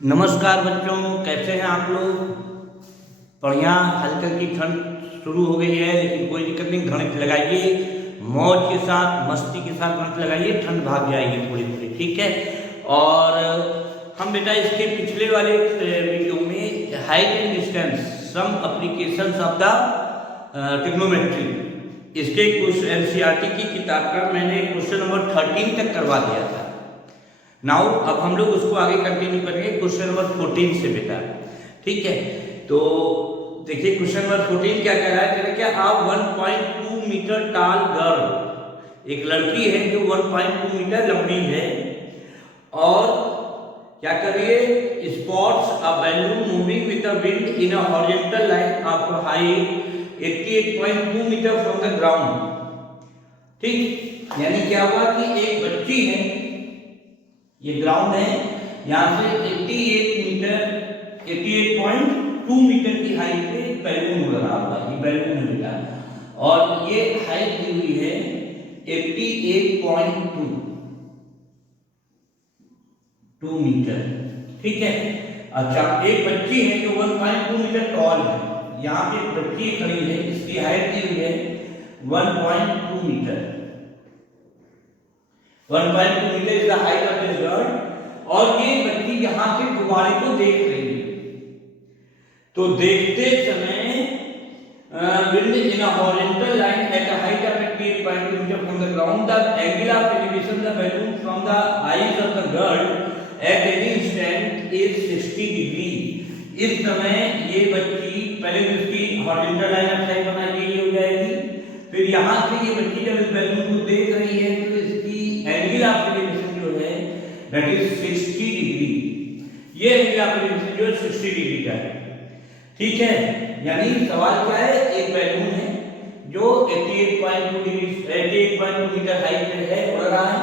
नमस्कार बच्चों, कैसे हैं आप लोग। बढ़िया। हल्की हल्की ठंड शुरू हो गई है, लेकिन कोई दिक्कत नहीं। गणित लगाइए, मौज के साथ मस्ती के साथ गणित लगाइए, ठंड भाग जाएगी थोड़ी थोड़ी, ठीक है। और हम बेटा इसके पिछले वाले वीडियो में height and distance some applications of the trigonometry, इसके कुछ एनसीईआरटी की किताब का मैंने क्वेश्चन नंबर 13 तक करवा दिया था। नाउ अब हम लोग उसको आगे कंटिन्यू करेंगे क्वेश्चन नंबर 14 से बेटा, ठीक है। तो देखिए क्वेश्चन नंबर 14 क्या कह रहा है, कह रहा है क्या आप 1.2 मीटर टाल गर्ल, एक लड़की है जो 1.2 मीटर लंबी है और क्या कर रही है, spots a balloon moving with the wind in a horizontal line of height 88.2 metre from the ground. ठीक, यानी क्या हुआ कि एक बच्ची है, ये ग्राउंड है, यहाँ से 88.2 मीटर की हाइट पे बैलून उड़ रहा होगा, ये बैलून है बेटा, और ये हाइट दी हुई है 88.2 मीटर, ठीक है। अच्छा, एक बच्ची है जो 1.2 मीटर टॉल है, यहाँ पे एक बच्ची खड़ी है, इसकी हाइट दी हुई है 1.2 metre. 1.2 metre is the height of this girl, और ये बच्ची यहाँ से गुब्बारे को देख रही है। तो देखते समय wind in a horizontal line at a height of 88.2 metre from the ground, the angle of elevation the balloon from the eyes of the girl at any instant is 60 degree. इस समय ये बच्ची, पहले तो इसकी हॉरिजॉन्टल लाइन ऑफ साइड बनाई गई हो जाएगी, फिर यहाँ से ये बच्ची जब इस बैलून को देख रही है तो एंगल ऑफ एलिवेशन जो है दैट इज 60 डिग्री। ये एंगल ऑफ एलिवेशन जो है 60 डिग्री का है, ठीक है। यानी सवाल क्या है, एक बैलून है जो 88.2 मीटर हाइट पे है, उड़ रहा है,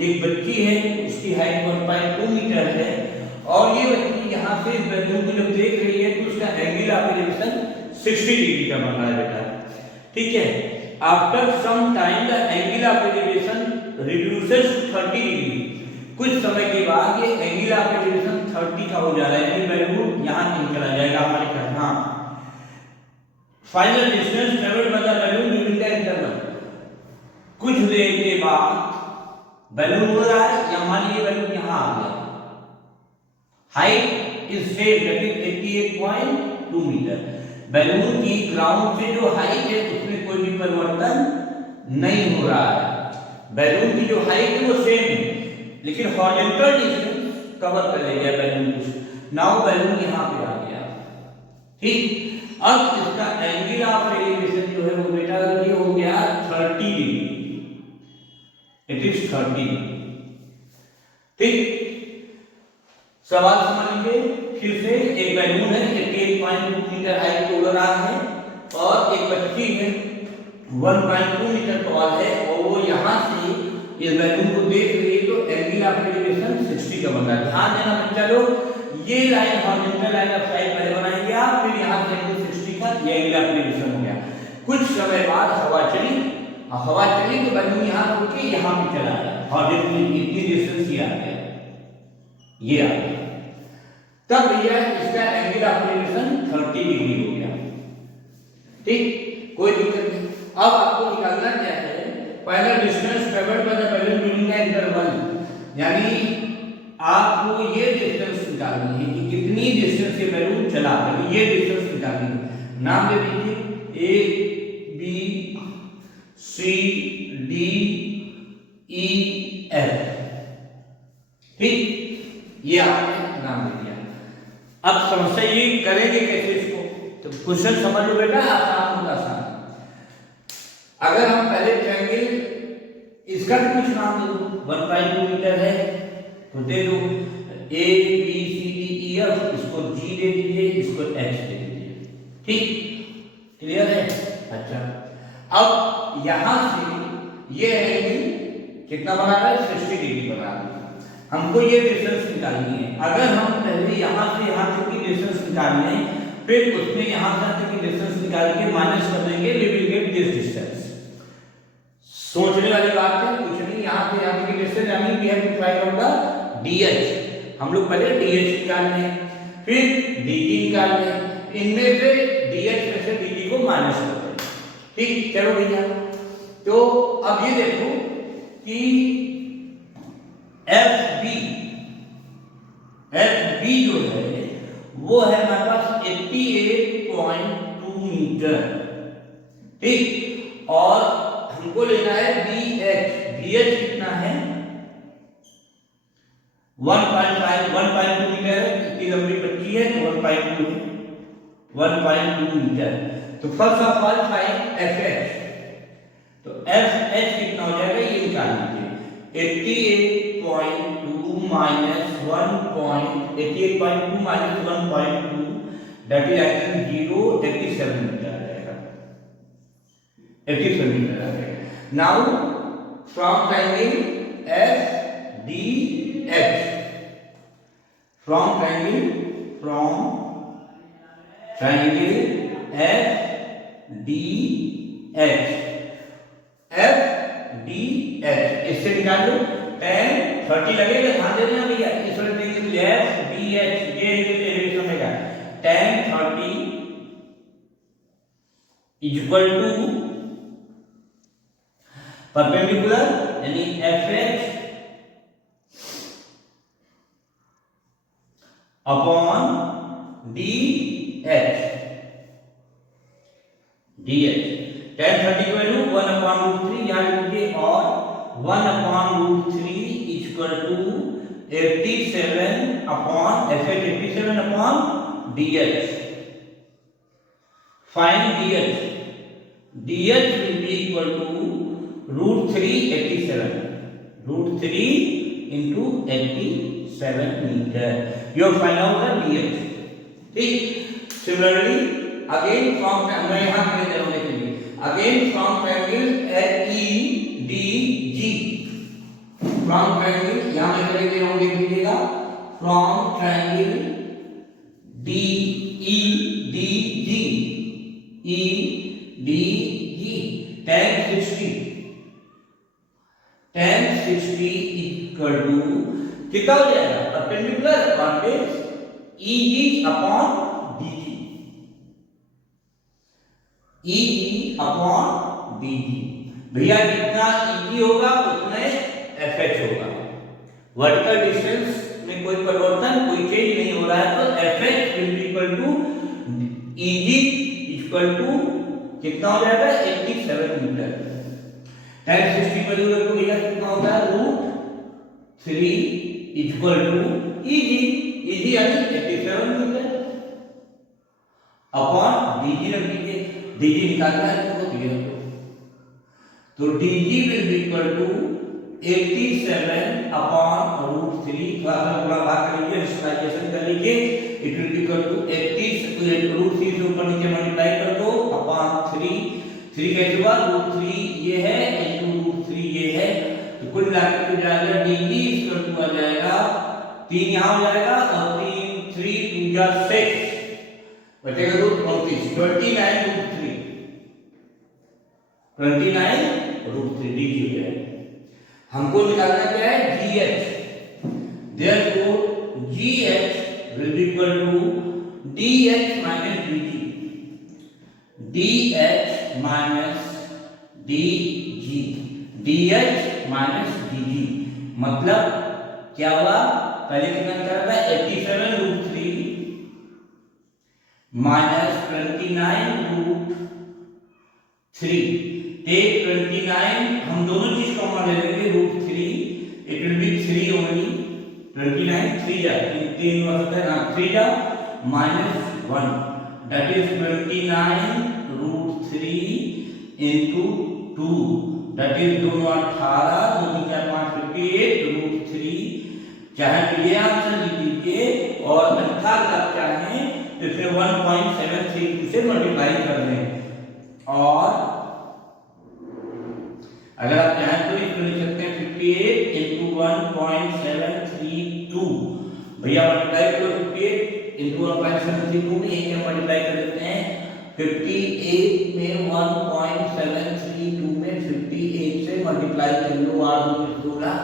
एक बच्ची है उसकी हाइट 1.2 मीटर है, और ये बच्ची यहाँ से इस बैलून को जब देख रही है तो उसका एंगल ऑफ एलिवेशन 60 डिग्री का बन रहा है बेटा, ठीक है। After some time the angle of elevation reduces 30 degree, कुछ समय के बाद ये एंगल ऑफ एलिवेशन 30 का हो जा रहा है, यानी बैलून यहाँ नहीं चला जाएगा हमारे घर। हाँ, final distance travelled by the balloon during the interval, कुछ देर के बाद बैलून उड़ रहा है, या मान लीजिए बैलून यहाँ आ गया, height is same that is 88.2 metre. Balloon की ग्राउंड से जो हाइट है उसमें कोई भी परिवर्तन नहीं हो रहा है, बैलून की जो हाइट है वो सेम है, लेकिन हॉरिजॉन्टल डिस्टेंस कवर कर ले गया बैलून को। नाउ बैलून यहाँ पे आ गया, ठीक। अब इसका एंगल ऑफ एलिवेशन जो है वो बेटा ये हो गया 30 डिग्री, इट इज 30, ठीक। सवाल समझ लीजिए फिर से, एक बैलून है 88.2 मीटर हाइट पे उड़ रहा है, और एक बच्ची है 1.2 मीटर टॉल है, और वो यहाँ से इस बैलून को देख रही है, तो एंगल ऑफ एलिवेशन 60 का बन रहा है। ध्यान देना बच्चा लोग, ये line horizontal line of side पहले बनाएंगे आप, फिर यहाँ से एंगल 60 का ये एंगल ऑफ एलिवेशन हो गया। कुछ समय बाद हवा चली तो बैलून यहाँ रुक के यहाँ पे चला गया, हॉरिजॉन्टल इतनी डिस्टेंस ये आ गया, ये आ गया, तब भैया इसका एंगल ऑफ एलिवेशन 30 डिग्री हो गया, ठीक, कोई दिक्कत नहीं। अब आपको निकालना क्या है, पहला distance travelled by the balloon during the interval, यानी आपको ये डिस्टेंस निकालनी है कि कितनी डिस्टेंस ये बैलून चला, यानी ये डिस्टेंस निकालनी है। नाम दे दीजिए A B C D E F, ठीक, ये आपने नाम दे दिया। अब समस्या ये करेंगे कैसे इसको, तो क्वेश्चन समझ लो बेटा, आसान होगा आसान। अगर हम पहले ट्रायंगल, इसका भी कुछ नाम दे दो, 1.2 मीटर है तो दे दो A B C D E F, इसको जी दे दीजिए, इसको एच दे दीजिए, ठीक, क्लियर है। अच्छा, अब यहां से ये एंगल कितना बना रहा है, 60 डिग्री बना रहा है, हमको ये डिस्टेंस निकालनी है। अगर हम पहले यहां से यहां तक की डिस्टेंस निकाल लें, फिर उसमें यहां तक की डिस्टेंस निकाल के माइनस कर देंगे, we will get this distance. सोचने वाली बात है, कुछ नहीं, यहाँ से यहाँ की डिस्टेंस यानी we have to find out the DH. हम लोग पहले डीएच निकाल लें, फिर डीजी निकाल लें, इनमें से डीएच में से डीजी को माइनस कर दें। ठीक, चलो भैया। तो अब ये देखो कि एफ बी जो है वो है हमारे पास 88.2 मीटर। ठीक, और हमको लेना है बीएच कितना है 1.2 मीटर है, इतनी लंबी बच्ची है तो 1.2 मीटर। तो first of all find FH. तो एफएच कितना हो जाएगा ये निकाल लीजिए। 88.2 minus 1.2 that is I think 87 metre आ जाएगा। 87 मीटर आ जाएगा। Now from triangle F D H, from triangle FDH इससे निकाल लो tan 30 लगेगा, ध्यान देना भैया। इस वाले ट्रायंगल FDH ये एरिया समझेगा। tan 30 इक्वल टू परपेंडिकुलर यानी FH अपॉन DH। tan 30 की वैल्यू 1/√3 यहाँ लीजिए, और 1/√3 equal to 87 upon FH 87 upon DH। Find DH। DH will be equal to √3 87 √3 into 87 metre. You find out the DH। ठीक, similarly again from मैं यहाँ पे दे रहा हूँ देखिए, again from triangle EDG, from triangle यहाँ मैं करके दे रहा हूँ देख लीजिएगा, from triangle EDG tan 60 equal to कितना हो जाएगा perpendicular advantage EG upon DG। EG upon DG भैया, जितना EG होगा उतने FH होगा। वर्टिकल डिस्टेंस में कोई परिवर्तन, कोई चेंज नहीं हो रहा है, तो FH will be equal to EG equal to कितना हो जाएगा 87 मीटर। tan 60 पर जो रखो भैया कितना होता है √3 इक्वल टू EG यानी 87 मीटर अपॉन DG रख दीजिए। DG निकालना है तो ये रखो, तो DG will be equal to 87 upon √3 का पूरा भाग कर लीजिए, रिप्रेजेंटेशन कर लीजिए। It will be equal to 80 √3 से ऊपर नीचे मल्टीप्लाई कर दो अपॉन 3 कैसे हुआ √3 ये है इनटू √3 ये है, तो कुल मिलाकर के जाएगा DG इक्वल टू आ जाएगा 3 यहाँ हो जाएगा और 3 3 2 जा 6 बचेगा 29 29 DG हो जाएगा। हमको निकालना क्या है GH, therefore GH will be equal to DH minus DG, DH minus DG, DH minus DG मतलब क्या हुआ, पहले कितना निकाला था 87 √3 minus 29 √3। टेक 29, हम दोनों चीज कॉमन ले लेंगे √3, इट विल बी 3 ओनली। 29 3 जा 3 मतलब है ना 3 जा -1 that is 29 √3 into 2 that is दोनों 18 2 4 5 58 √3। चाहे ये आंसर लिख लीजिए और अन्यथा आप चाहें तो इसे 1.732 से मल्टीप्लाई कर दें, और अगर आप चाहें तो इसको लिख सकते हैं 58 into 1.732 भैया मल्टीप्लाई करो 58 into 1.732 में एक मल्टीप्लाई कर देते हैं 58 में 1.732 में 58 से मल्टीप्लाई कर लो 8 2 16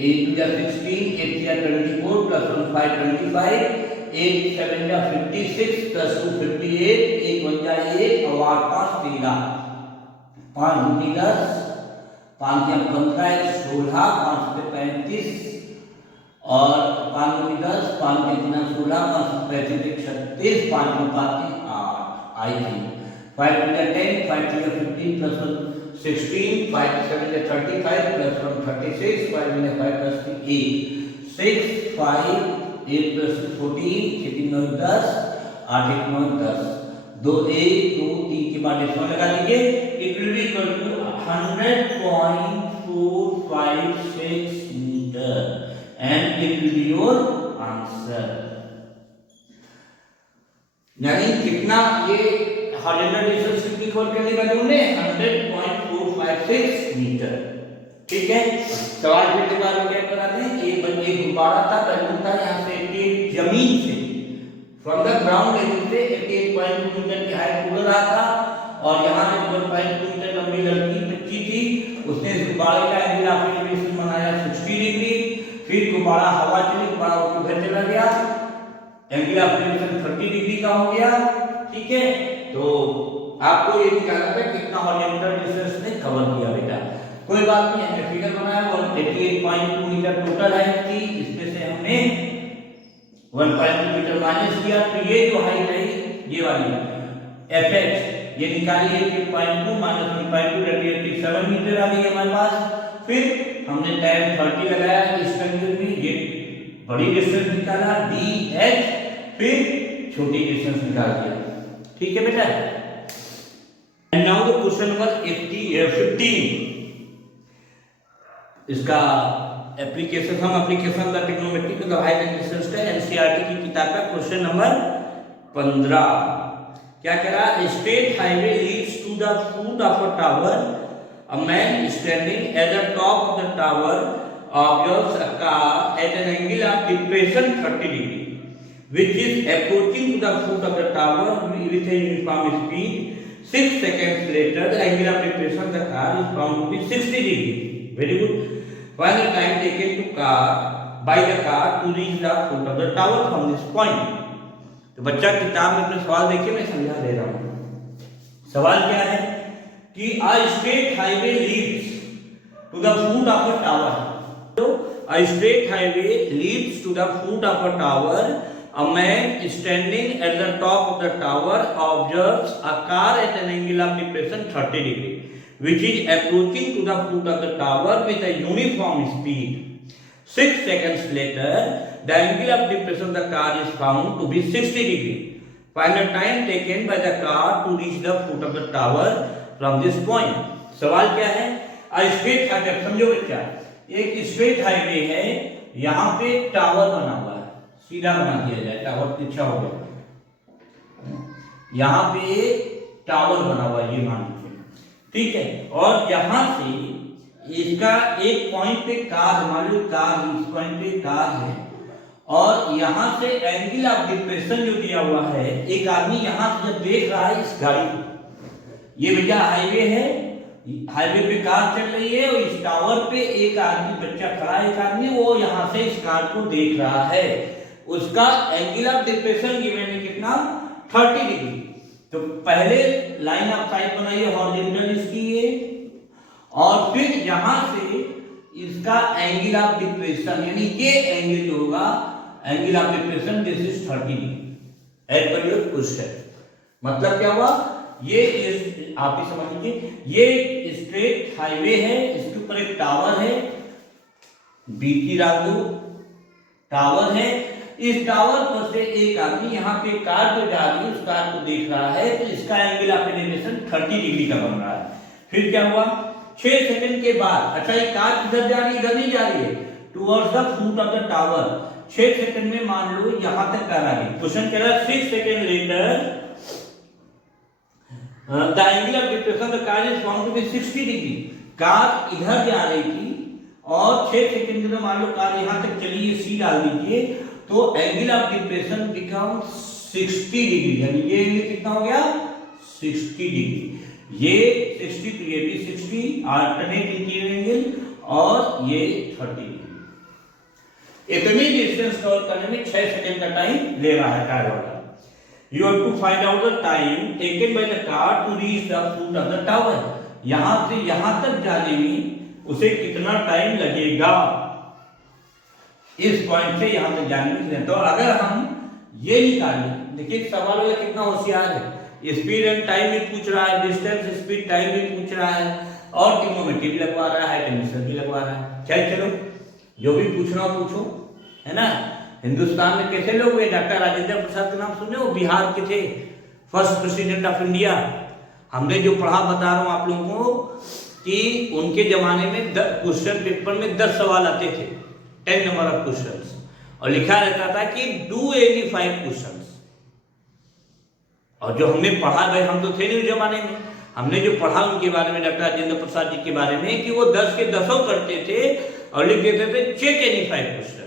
8 to 16, 8 to 24 plus 1 5 25, 8 7 जा 56 plus 2 58, 1 1 जा 1 और 5 13, 5 2 10, 5 या 15 16, 5 से 35 और 5 2 10, 5 के 3 16, 5 से 35 36, 5 में 5 8 आई थी 5 to 10, 5 to 15 plus 1 16, 5 7 is 35 plus 1 36, 5 is 5 plus 3 8, 6 5 8 plus 14, 6 9 10, 8 1 9 10, 2 1 2 3 के बाद इसमें लगा दीजिए, it will be equal to 100.456 meter and it will be your answer. यानी कितना ये हॉरिजॉन्टल डिस्टेंस कितनी खोल करने का हमने 100.456 मीटर। ठीक है, सवाल फिर से बार क्या करा दें, एक गुब्बारा था, बैलून था, यहाँ से जमीन से फ्रॉम द ग्राउंड लेवल से 88.2 मीटर की हाइट उड़ रहा था और यहाँ से 1.2 मीटर लंबी लड़की बच्ची थी, उसने इस गुब्बारे का एंगल ऑफ इलिवेशन बनाया 60 डिग्री, फिर गुब्बारा हवा चली, गुब्बारा उधर चला गया, एंगल ऑफ इलिवेशन 30 डिग्री का हो गया। ठीक है, तो आपको ये निकालना था कितना हॉरिजॉन्टल डिस्टेंस ने कवर किया बेटा। कोई बात नहीं, हमने फिगर बनाया 188.2 मीटर टोटल हाइट थी, इसमें से हमने 1.2 मीटर माइनस किया, तो ये जो हाइट है ये वाली fx ये निकालिए 2.2 माइनस 1.2 87 मीटर आ गई हमारे पास। फिर हमने tan 30 लगाया इस कंडीशन में, ये बड़ी डिस्टेंस निकाला dh, फिर छोटी डिस्टेंस निकाल दिया। ठीक है बेटा, and now the question number 15 इसका एप्लीकेशन, हम application the trigonometry of height and distance का एनसीईआरटी की किताब का क्वेश्चन नंबर 15 क्या कह रहा है, straight highway leads to the foot of a tower, a man standing at the top of the tower observes a car at an angle of depression 30 degree which is approaching to the foot of the tower with a uniform speed. 6 seconds later, the angle of depression of the car is found to be 60 degree. Very good. Find the time taken to by the car to reach the foot of the tower from this point. तो बच्चा किताब में अपने सवाल देखिए, मैं समझा दे रहा हूँ। सवाल क्या है कि a straight highway leads to the foot of a tower. So a straight highway leads to the foot of a tower. A man standing at the top of the tower observes a car at an angle of depression 30 degree, which is approaching to the foot of the tower with a uniform speed. 6 seconds later, the angle of depression of the car is found to be 60 degree. Find the time taken by the car to reach the foot of the tower from this point. सवाल क्या है, a straight highway, समझो बच्चा, एक straight highway है, यहाँ पे tower बना हुआ है, सीधा बना दिया जाए, टावर तिरछा हो गया, यहाँ पे टावर बना हुआ है, ये मान लीजिए। ठीक है, और यहाँ से इसका एक पॉइंट पे कार, मान लो कार इस पॉइंट पे कार है, और यहाँ से एंगल ऑफ डिप्रेशन जो दिया हुआ है, एक आदमी यहाँ से जब देख रहा है इस गाड़ी को, ये भैया हाईवे है, हाईवे पे कार चल रही है और इस टावर पे एक आदमी, बच्चा खड़ा है, एक आदमी, वो यहाँ से इस कार को देख रहा है, उसका एंगल ऑफ डिप्रेशन गिवन है कितना 30 डिग्री। तो पहले लाइन ऑफ साइट बनाइए हॉरिजॉन्टल इसकी ये, और फिर यहां से इसका एंगल ऑफ डिप्रेशन, यानी ये एंगल जो होगा angle of depression this is 30 degree as per your question. मतलब क्या हुआ, ये आप ही समझ लीजिए, ये स्ट्रेट हाईवे है, इसके ऊपर एक टावर है, बीटी राजू टावर है, इस टावर पर से एक आदमी यहाँ पे कार जो जा रही है उस कार को देख रहा है, तो इसका एंगल ऑफ एलिवेशन 30 डिग्री का बन रहा है। फिर क्या हुआ, 6 सेकंड के बाद, अच्छा ये कार किधर जा रही है, इधर नहीं जा रही है, towards the foot of the tower. 6 second में मान लो यहाँ तक कार आ गई। क्वेश्चन कह रहा है 6 second later the angle of depression of the car is found to be 60 degree. Car इधर जा रही थी और 6 सेकंड में मान लो कार यहाँ तक चली, ये सी डाल दीजिए, तो angle of depression become 60 degree, यानी ये एंगल कितना हो गया 60 डिग्री, ये 60 तो ये भी 60 अल्टरनेट इंटीरियर एंगल, और ये 30 डिग्री। इतनी डिस्टेंस कवर करने में 6 सेकंड का टाइम ले रहा है कार वाला। You have to find out the time taken by the car to reach the foot of the tower. यहां से यहां तक जाने में उसे कितना टाइम लगेगा, इस पॉइंट से यहां तक जाने में। तो अगर हम ये निकालें, देखिए सवाल वाला कितना होशियार है, स्पीड एंड टाइम भी पूछ रहा है, डिस्टेंस स्पीड टाइम भी पूछ रहा है, और ट्रिग्नोमेट्री भी लगवा रहा है, टेंशन भी लगवा रहा है। चलो जो भी पूछना हो पूछो, है ना। हिंदुस्तान में कैसे लोग हुए, डॉक्टर राजेंद्र प्रसाद के नाम सुने हो, बिहार के थे, फर्स्ट प्रेसिडेंट ऑफ इंडिया। हमने जो पढ़ा बता रहा हूं आप लोगों को कि उनके जमाने में क्वेश्चन पेपर में 10 सवाल आते थे, 10 नंबर ऑफ क्वेश्चंस, और लिखा रहता था कि डू एनी 5 क्वेश्चंस। और जो हमने पढ़ा, भाई हम तो थे नहीं उस जमाने में, हमने जो पढ़ा उनके बारे में, डॉक्टर राजेंद्र प्रसाद जी के बारे में, कि वो 10 के 10 करते थे और लिख देते थे check any 5 question.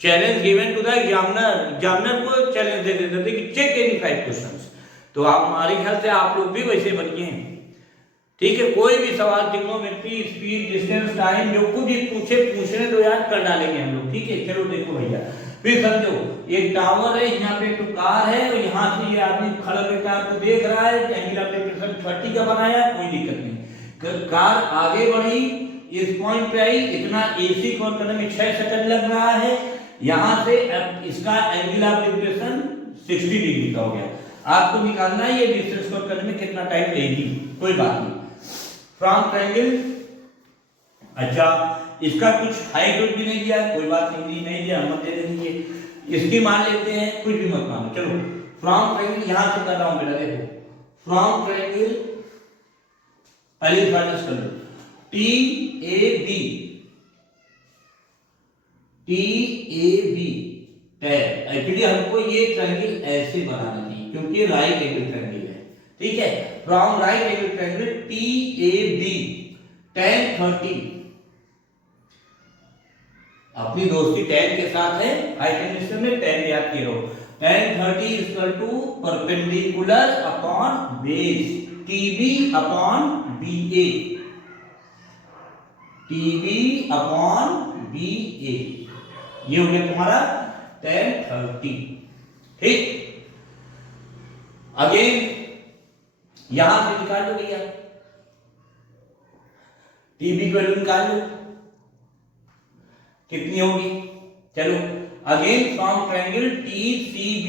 Challenge given to the examiner को चैलेंज दे देते थे कि चेक एनी 5 क्वेश्चंस। तो आप, हमारे ख्याल से आप लोग भी वैसे बनिए, ठीक है। कोई भी सवाल ट्रिग्नोमेट्री, स्पीड, डिस्टेंस, टाइम, जो कुछ भी पूछने दो यार, कर डालेंगे हम लोग, ठीक है। चलो देखो भैया, फिर समझो, एक टावर है, यहाँ पे तो कार है, और यहाँ से ये आदमी खड़ा करके आपको देख रहा है, एंगल ऑफ डिफ्रेक्शन 30 का बनाया, कोई दिक्कत नहीं। कार आगे बढ़ी, इस पॉइंट पे आई, इतना एसी कवर करने में 6 सेकंड लग रहा है। यहाँ से अब इसका एंगल ऑफ डिफ्रेक्शन 60 डिग्री का हो गया। आपको निकालना है ये डिस्टेंस कवर करने में कितना टाइम लेगी, कोई बात नहीं। फ्रॉम ट्रायंगल, अच्छा इसका कुछ हाइट भी नहीं दिया, कोई बात नहीं दिया, हम दे देंगे। इसकी मान लेते हैं, कुछ भी मत मानो। चलो फ्रॉम ट्रायंगल यहां से कर रहा हूं बेटा, देखो फ्रॉम ट्रायंगल पहले माइनस कर लो, T A B tab. Actually हमको ये ट्रायंगल ऐसे बनाना चाहिए क्योंकि राइट एंगल ट्रायंगल है, ठीक है। From right angle triangle T A B tan 30, अपनी दोस्ती tan के साथ है, हाइपोटेन्यूज में tan याद किए रहो। tan 30 equal to perpendicular upon base TB upon BA, TB upon BA, ये हो गया तुम्हारा tan 30, ठीक। अगेन यहां से निकाल लो भैया, TB की वैल्यू निकाल लो कितनी होगी। चलो अगेन फ्रॉम ट्रायंगल TCB,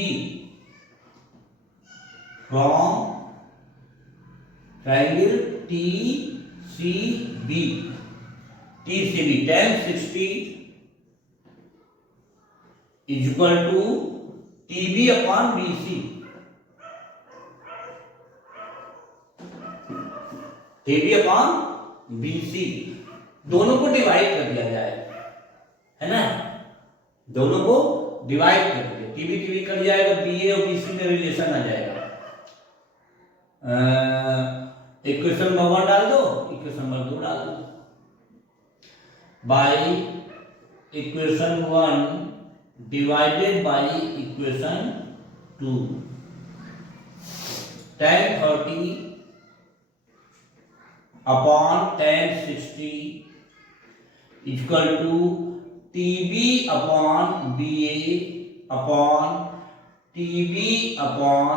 फ्रॉम triangle TCB tan 60 is equal to TB upon BC, TB upon BC, दोनों को डिवाइड कर दिया जाए, है ना, दोनों को डिवाइड कर दिया, TB कर जाएगा, BA और BC में रिलेशन आ जाएगा। इक्वेशन नंबर 1 डाल दो, इक्वेशन नंबर 2 डाल दो, by equation 1 divided by equation 2, tan 30 upon tan 60 equal to TB upon BA upon TB upon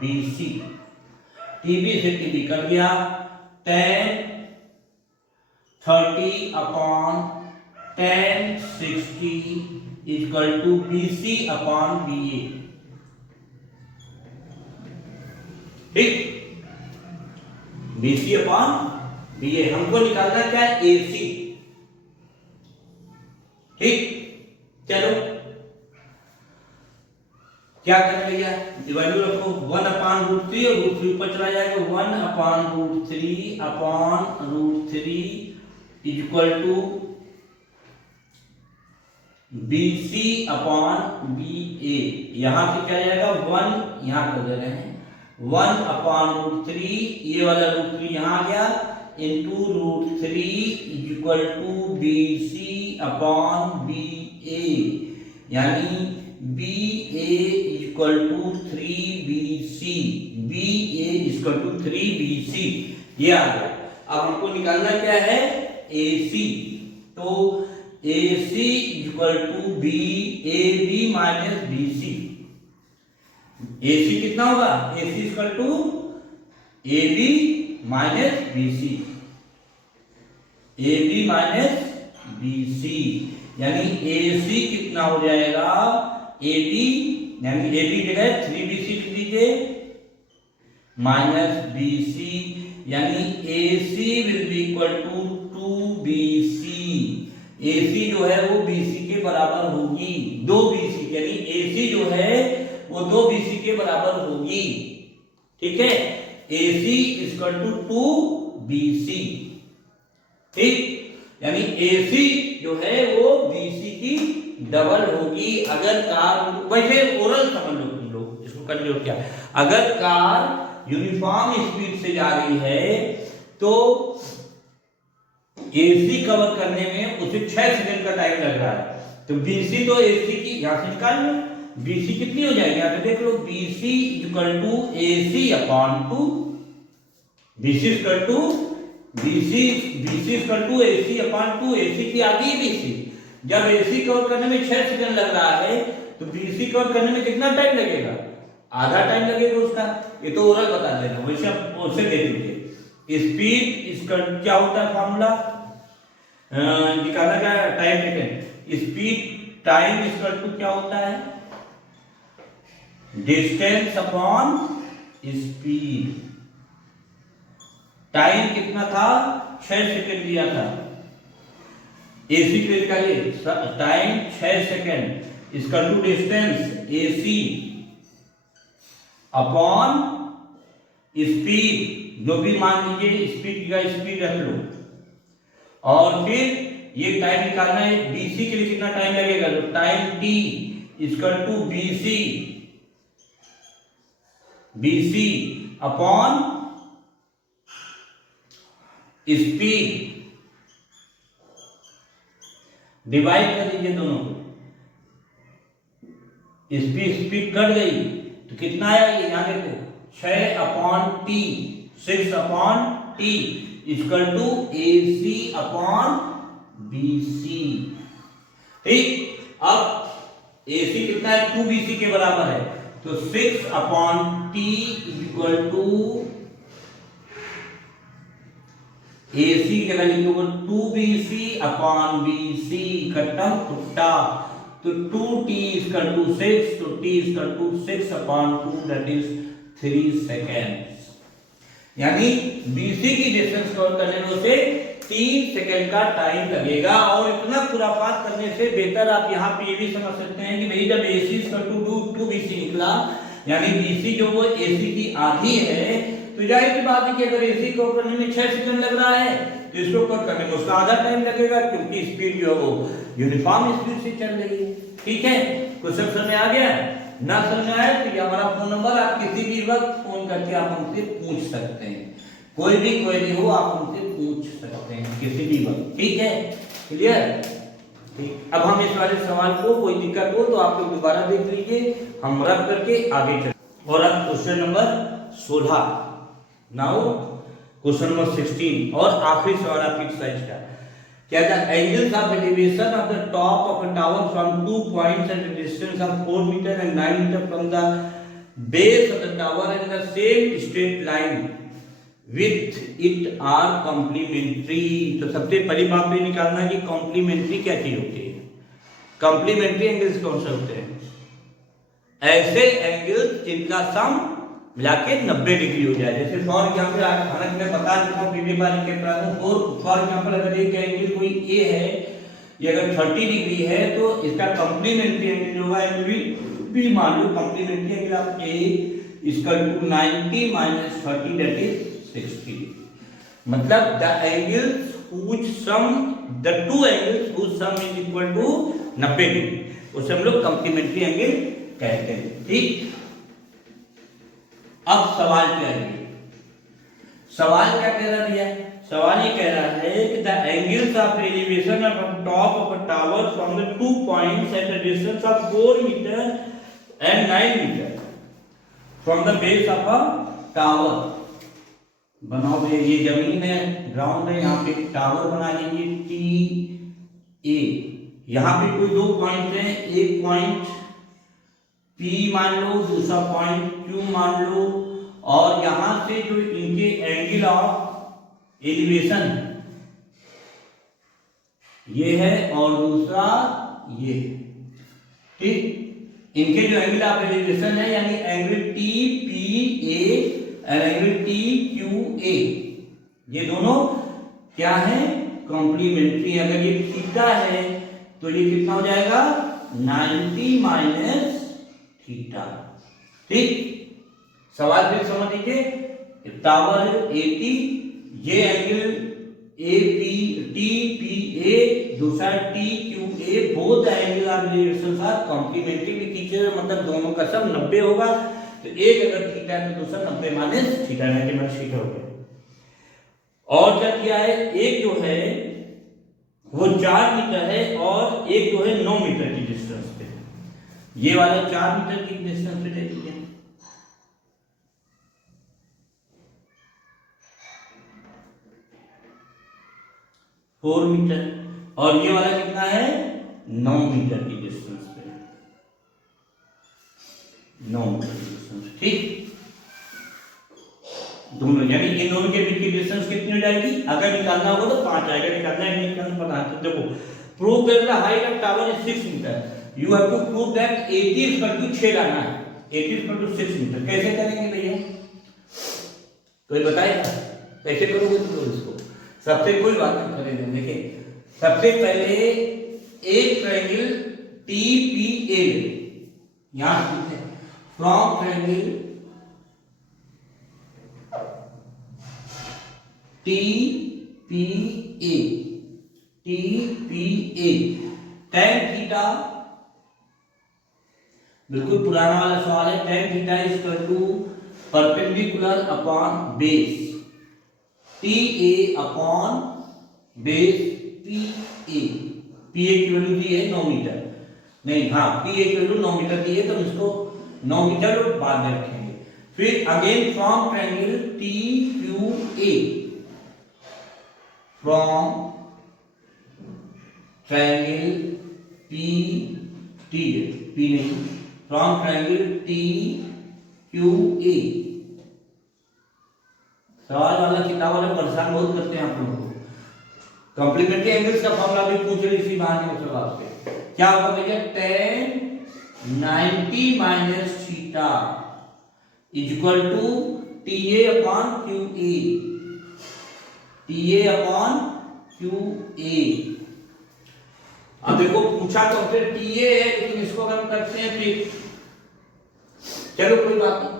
BC। TB से TB कट गया, tan 30 upon tan 60 equal to BC upon BA, ठीक। BC upon BA, हमको निकालना क्या है, AC, ठीक। चलो क्या करें भैया, वैल्यू रखो 1 अपॉन √3 और √3 ऊपर चला जाएगा, 1 upon √3 upon √3 equal to BC upon BA। यहां से क्या जाएगा, 1 यहां कर दे रहे हैं, 1 अपॉन √3, ये वाला √3 यहां आ गया, into √3 equal to BC upon BA, यानी BA equal to 3BC, BA equal to 3BC, ये आ गया। अब हमको निकालना क्या है, AC। तो AC equal to B A B minus B C. AC कितना होगा? AC equal to A B minus B C, A B minus B C, यानी AC कितना हो जाएगा? AB यानी AB जगह 3BC लिख दीजिए माइनस BC, यानी AC will be equal to 2BC। AC जो है वो BC के बराबर होगी, 2BC, यानी AC जो है वो 2BC के बराबर होगी। ठीक है, AC इक्वल टू 2BC। ठीक, यानी AC जो है वो BC की डबल होगी। अगर कार, वैसे ओरल समझ लो तुम लोग, इसको कंप्लीट क्या, अगर कार यूनिफॉर्म स्पीड से जा रही है तो AC कवर करने में उसे 6 सेकंड का टाइम लग रहा है, तो BC तो AC की यहां से निकाल लो, BC कितनी हो जाएगी? यहां पे देख लो, BC equal to AC upon 2, BC equal to AC upon 2, AC की आधी है BC। जब AC कवर करने में 6 सेकंड लग रहा है तो BC कवर करने में कितना टाइम लगेगा? आधा टाइम लगेगा उसका। ये तो ओरल बता देना, वैसे आप उससे दे दीजिए। स्पीड इसका क्या होता है फॉर्मूला निकालना क्या? Time second, speed time equal to क्या होता है? Distance upon speed. टाइम कितना था? 6 सेकंड दिया था। AC के निकालिए, टाइम 6 सेकंड इसका to distance AC upon speed, जो भी मान लीजिए स्पीड का स्पीड रख लो, और फिर ये टाइम निकालना है BC के लिए कितना टाइम लगेगा, तो time T equal to BC upon speed, divide कर दीजिए दोनों को। स्पीड कट गई तो कितना आया? ये यहां देखो, 6 upon T, 6 upon T equal to AC upon BC। ठीक, अब AC कितना है? 2BC के बराबर है, तो 6 upon T equal to AC की जगह लिखोगे 2BC अपॉन BC, खत्म टुट्टा, तो 2T इक्वल टू 6, तो T equal to 6 upon 2 that is 3 seconds. यानी BC की डिस्टेंस कवर करने में उसे 3 सेकंड का टाइम लगेगा। और इतना खुराफात करने से बेहतर आप यहाँ पे ये भी समझ सकते हैं कि भाई जब AC इक्वल टू 2BC निकला, यानी BC जो वो AC की आधी है, तो जाहिर सी बात है कि अगर AC को करने में 6 सेकंड लग रहा है तो इसको कवर करने में उसका आधा टाइम लगेगा, क्योंकि स्पीड जो है वो यूनिफॉर्म स्पीड से चल रही है। ठीक है, कुछ सब समझ आ गया? ना समझ आए तो ये हमारा फोन नंबर, आप किसी भी वक्त फोन करके आप हमसे पूछ सकते हैं, कोई भी क्वेरी हो आप हमसे पूछ सकते हैं किसी भी वक्त। ठीक है, क्लियर? ठीक, अब हम इस वाले सवाल को, कोई दिक्कत हो तो आप लोग दोबारा देख लीजिए, हम रख करके आगे चलें। और अब question number 16, now question number 16 और आखिरी सवाल आपकी एक्सरसाइज का। क्या the angles of elevation of the top of a tower from 2 points at a distance of 4 metre and 9 metre from the base of the tower in the same straight line with it are complementary. तो सबसे पहली बात ये निकालना है कि complementary क्या चीज होती है। कॉम्प्लीमेंट्री एंगल्स कौन से होते हैं? ऐसे एंगल्स जिनका सम मिलाके 90 डिग्री हो जाए। जैसे फॉर एग्जांपल हालांकि मैं बता चुका हूं प्रीवियस बार के प्रारूप को, फॉर एग्जांपल अगर एक एंगल कोई ए है, ये अगर 30 डिग्री है तो इसका कॉम्प्लीमेंट्री एंगल जो है बी मान लो, complementary angle of A equal to 90 minus 30 that is 60। मतलब the angles which sum, the two angles which sum is equal to 90 degree, उसे हम लोग कॉम्प्लीमेंट्री एंगल कहते हैं। ठीक, अब सवाल क्या है? सवाल क्या कह रहा भैया? सवाल ये कह रहा है कि the angles of elevation of top of a tower from the 2 points at a distance of 4 metre and 9 metre from the base of a tower. बनाओ, ये जमीन है, ग्राउंड है, यहाँ पे टावर बना लीजिए टी ए। यहाँ पे कोई दो पॉइंट हैं, एक पॉइंट P मान लो, दूसरा पॉइंट Q मान लो, और यहां से जो इनके एंगल ऑफ एलिवेशन ये है और दूसरा ये, ठीक। इनके जो एंगल ऑफ एलिवेशन है यानी एंगल TPA और एंगल TQA, ये दोनों क्या है, कॉम्प्लीमेंट्री। अगर ये थीटा है तो ये कितना हो जाएगा 90 माइनस थीटा, ठीक। सवाल फिर समझ लीजिए, टावर 80, ये एंगल TPA, दूसरा TQA, both angle are relation are complementary with each other, मतलब दोनों का सम 90 होगा। तो एक अगर थीटा है तो दूसरा 90 माइनस थीटा, 90 माइनस थीटा हो गया। और क्या किया है, एक जो है वो 4 मीटर है और एक जो है 9 मीटर की डिस्टेंस पे, ये वाला 4 मीटर की डिस्टेंस पे दे दीजिए। फोर मीटर, और ये वाला कितना है 9 मीटर की डिस्टेंस पे, 9 मीटर की डिस्टेंस, ठीक। दोनों यानी इन दोनों के बीच की डिस्टेंस कितनी हो जाएगी, अगर निकालना होगा तो 5 आएगा, निकालना है नहीं निकालना पता है। तो देखो, prove that the height of tower is 6 metre, you have to prove that 80 is equal to 6 लाना है, 80 इज इक्वल टू 6 मीटर। कैसे करेंगे भैया, कोई बताएगा कैसे करोगे तुम इसको? सबसे कोई बात नहीं करेंगे, देखिए सबसे पहले एक ट्रायंगल TPA, यहां from triangle TPA tan theta, बिल्कुल पुराना वाला सवाल है, tan theta is equal to perpendicular upon base TA upon base PA। PA की वैल्यू दी है 9 मीटर, नहीं हाँ PA की वैल्यू 9 मीटर दी है, तो इसको 9 मीटर बाद में रखेंगे। फिर again from triangle TQA, from triangle P नहीं, फ्रॉम ट्रायंगल TQA। सवाल वाला किताब वाले परेशान बहुत करते हैं आप लोगों को, कॉम्प्लीमेंट्री एंगल्स का फॉर्मूला भी पूछ रहे इसी बहाने उस सवाल से। क्या होगा भैया, tan 90 minus theta is equal to TA upon QA, TA upon QA। अब देखो पूछा तो फिर TA है, लेकिन इसको हम करते हैं फिर, चलो कोई बात नहीं,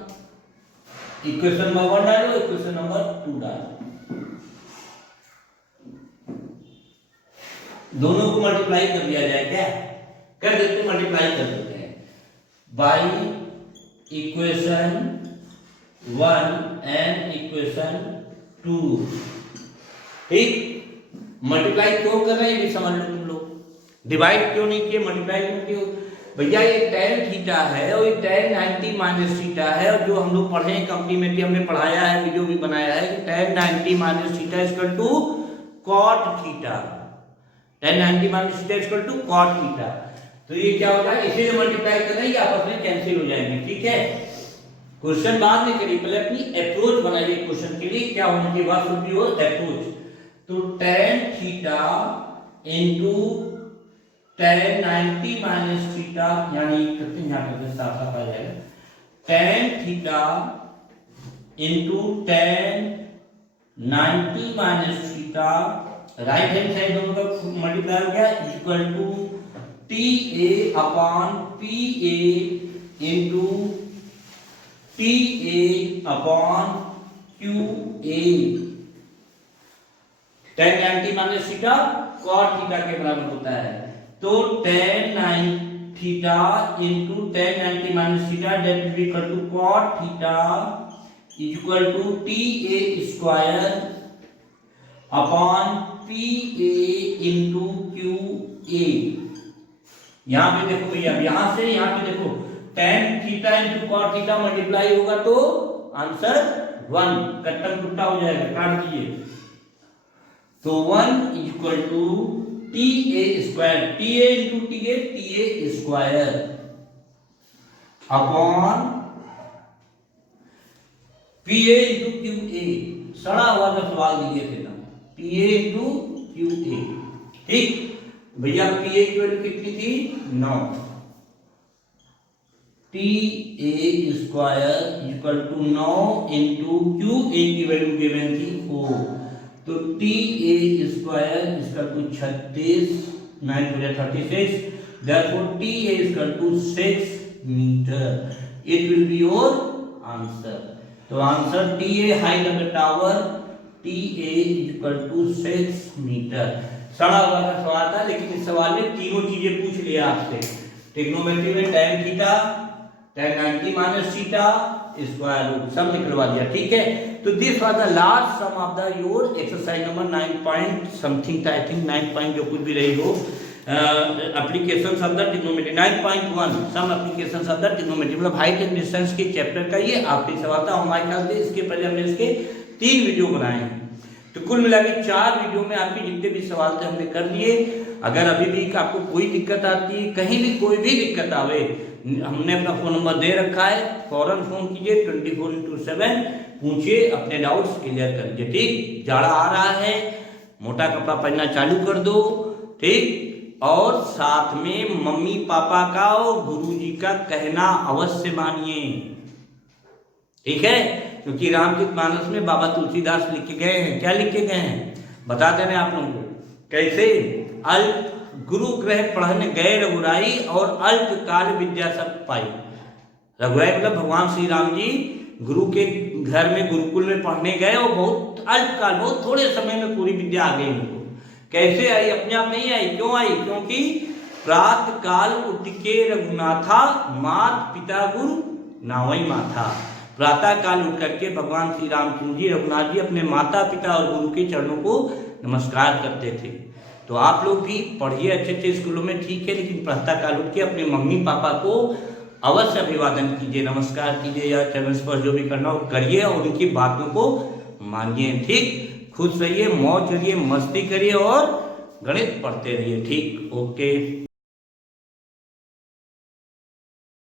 इक्वेशन नंबर 1 डालो, इक्वेशन नंबर 2 डालो, दोनों को मल्टीप्लाई कर दिया जाए, क्या कर देते, मल्टीप्लाई कर देते हैं बाय इक्वेशन 1 एंड इक्वेशन 2, ठीक। मल्टीप्लाई क्यों कर रहे हैं ये समझ लो तुम लोग, डिवाइड क्यों नहीं किए, मल्टीप्लाई क्यों किए भैया। ये tan थीटा है और ये tan 90 माइनस थीटा है, और जो हम लोग पढ़े हैं कॉम्प्लीमेंट्री हमने पढ़ाया है, वीडियो भी बनाया है कि tan 90 minus theta is equal to cot theta, tan 90 minus theta is equal to cot theta. तो ये क्या हो जाएगा, इसी से मल्टीप्लाई कर रहे हैं, आपस में कैंसिल हो जाएंगे, ठीक है। क्वेश्चन बाद में करिए, पहले अपनी अप्रोच बनाइए क्वेश्चन के लिए, क्या होना चाहिए, बात सुनिए हो अप्रोच। तो tan theta into tan 90 minus theta, यानी करते हैं यहाँ करते साफ साफ आ जाएगा, tan theta into tan 90 minus theta, right hand side दोनों का मल्टीप्लाई हो गया, equal to TA upon PA into TA upon QA। tan 90 minus theta cot theta के बराबर होता है, तो tan 9 theta into tan 90 minus theta that will be equal to cot theta equal to TA square upon PA into QA। यहां पे देखो भैया, यहां से यहां पे देखो tan theta into cot theta multiply होगा तो आंसर 1 कट्टा कुट्टा हो जाएगा, काट दीजिए। तो 1 equal to T A square, T A into T A square upon P A into Q A. सड़ा हुआ का सवाल दिए थे ना, P A into Q A. ठीक भैया, पी ए की वैल्यू कितनी थी 9, T A square equal to 9 into Q A की वैल्यू गिवन थी 4, तो T A square equal to 36, 9 to 36, therefore T A equal to 6 metre. It will be your answer. तो answer T A height of the tower, T A equal to 6 metre. सड़ा हुआ का सवाल था, लेकिन इस सवाल में तीनों चीजें पूछ लिया आपसे। ट्रिग्नोमेट्री में tan थीटा, tan 90 माइनस थीटा, स्क्वायर रूट सब निकलवा दिया। ठीक है, तो this was the last sum of the your exercise number 9 point something था, आई थिंक 9 पॉइंट जो कुछ भी रही हो, applications of the trigonometry 9.1 sum applications of the trigonometry, मतलब हाइट एंड डिस्टेंस के चैप्टर का ये आखिरी सवाल था। हमारे ख्याल से इसके पहले हमने इसके 3 वीडियो बनाए हैं, तो कुल मिला के 4 वीडियो में आपके जितने भी सवाल थे हमने कर लिए। अगर अभी भी आपको कोई दिक्कत आती है, कहीं भी कोई भी दिक्कत आवे, हमने अपना फोन नंबर दे रखा है, फौरन फोन कीजिए, 24/7 पूछिए, अपने डाउट्स क्लियर कर लीजिए। ठीक, जाड़ा आ रहा है, मोटा कपड़ा पहनना चालू कर दो। ठीक, और साथ में मम्मी पापा का और गुरुजी का कहना अवश्य मानिए। ठीक है, क्योंकि रामचरित मानस में बाबा तुलसीदास लिख के गए हैं। क्या लिख के गए हैं बता देने आप लोगों को, कैसे? अल्प गुरु ग्रह पढ़ने गए रघुराई और अल्प काल विद्या सब पाई। रघुराई मतलब भगवान श्री राम जी गुरु के घर में गुरुकुल में पढ़ने गए और बहुत अल्प काल, बहुत थोड़े समय में पूरी विद्या आ गई उनको। कैसे आई? अपने आप नहीं आई। क्यों आई? क्योंकि प्रातः काल उठ के रघुनाथा, मात पिता गुरु नावई माथा। प्रातः काल उठ करके भगवान श्री रामचंद्र जी, रघुनाथ जी अपने माता पिता और गुरु के चरणों को नमस्कार करते थे। तो आप लोग भी पढ़िए अच्छे अच्छे स्कूलों में, ठीक है, लेकिन प्रातः काल उठ के अपने मम्मी पापा को अवश्य अभिवादन कीजिए, नमस्कार कीजिए, या चरण स्पर्श जो भी करना हो करिए और उनकी बातों को मानिए। ठीक, खुश रहिए, मौज करिए, मस्ती करिए और गणित पढ़ते रहिए। ठीक, ओके।